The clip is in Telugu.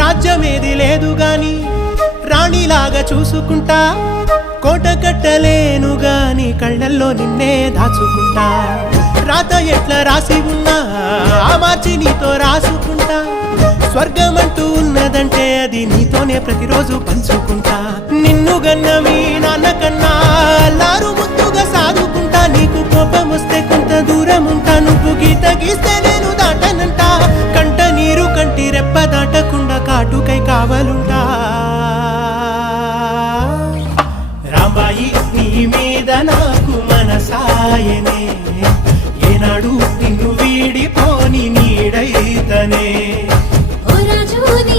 రాజ్యమేది లేదు గాని రాణిలాగా చూసుకుంటా, కోట కట్టలేను గాని కళ్ళల్లో నిన్నే దాచుకుంటా. రాత ఎట్లా రాసి ఉన్నా ఆ మార్చి నీతో రాసుకుంటా. స్వర్గమంటూ ఉన్నదంటే అది నీతోనే ప్రతిరోజు పంచుకుంటా. నిన్ను గన్న మీ నాన్న కన్నా అల్లారు ముద్దుగా సాదుకుంటా. నీకు కోపం వస్తే కొంత దూరం ఉంటా, నువ్వు గీత గీస్తే నేను దాటనంటా. కంట నీరు కంటి రెప్ప దాటకుండా కాటుకై కావలుంటా. రాంబాయి నీ మీద నాకు మనసాయనే, ఏనాడు నిన్ను వీడిపోని నీడైతనే. ఓ రాజు నీ